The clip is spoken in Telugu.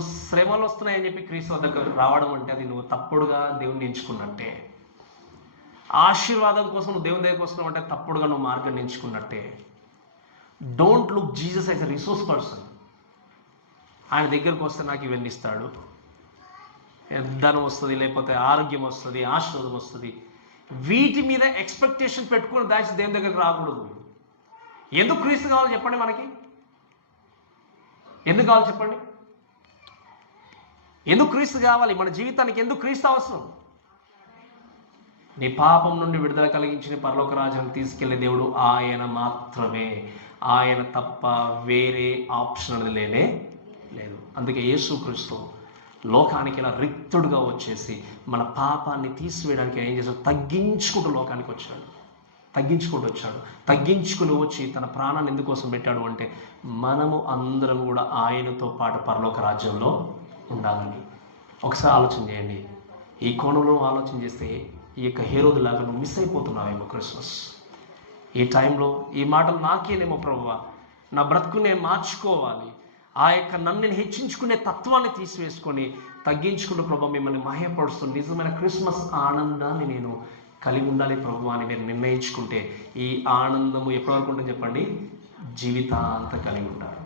శ్రమలు వస్తున్నాయని చెప్పి క్రీస్తు వద్దకు రావడం అంటే అది నువ్వు తప్పుడుగా దేవుని ఎంచుకున్నట్టే. ఆశీర్వాదం కోసం నువ్వు దేవుని దగ్గరికి వస్తున్నావు అంటే తప్పుడుగా నువ్వు మార్గాన్ని ఎంచుకున్నట్టే. Don't look Jesus as a resource person. ఆయన దగ్గరకు వస్తే నాకు ఇవన్నీ ఇస్తాడు, ధనం వస్తుంది, లేకపోతే ఆరోగ్యం వస్తుంది, ఆశీర్వాదం వస్తుంది. వీటి మీద ఎక్స్పెక్టేషన్ పెట్టుకుని దాచి దేవుని దగ్గరికి రాకూడదు. ఎందుకు క్రీస్తు కావాలి చెప్పండి? మనకి ఎందుకు కావాలి చెప్పండి? ఎందుకు క్రీస్తు కావాలి? మన జీవితానికి ఎందుకు క్రీస్తు అవసరం? నీ పాపం నుండి విడుదల కలిగించిన పరలోక రాజ్యానికి తీసుకెళ్లే దేవుడు ఆయన మాత్రమే. ఆయన తప్ప వేరే ఆప్షన్ అనేది లేనే లేదు. అందుకే యేసుక్రీస్తు లోకానికి ఇలా రిక్తుడుగా వచ్చేసి మన పాపాన్ని తీసివేయడానికి ఏం చేశాడు? తగ్గించుకుంటూ లోకానికి వచ్చాడు. తగ్గించుకుని వచ్చి తన ప్రాణాన్ని ఎందుకోసం పెట్టాడు అంటే మనము అందరం కూడా ఆయనతో పాటు పరలోక రాజ్యంలో ఉండాలని. ఒకసారి ఆలోచన చేయండి. ఈ కోణంలో ఆలోచన చేస్తే ఈ యొక్క హేరోదులాగా నువ్వు మిస్ అయిపోతున్నావేమో క్రిస్మస్. ఈ టైంలో ఈ మాటలు నాకేనేమో ప్రభువా, నా బ్రతుకు నేను మార్చుకోవాలి, ఆ యొక్క నన్ను నేను హెచ్చించుకునే తత్వాన్ని తీసివేసుకొని తగ్గించుకుంటూ ప్రభు మిమ్మల్ని మహ్యపరుస్తూ నిజమైన క్రిస్మస్ ఆనందాన్ని నేను కలిగి ఉండాలి ప్రభు అని మీరు నిర్ణయించుకుంటే ఈ ఆనందము ఎప్పటివరకు ఉంటుంది చెప్పండి? జీవితాంతం కలిగి ఉంటారు.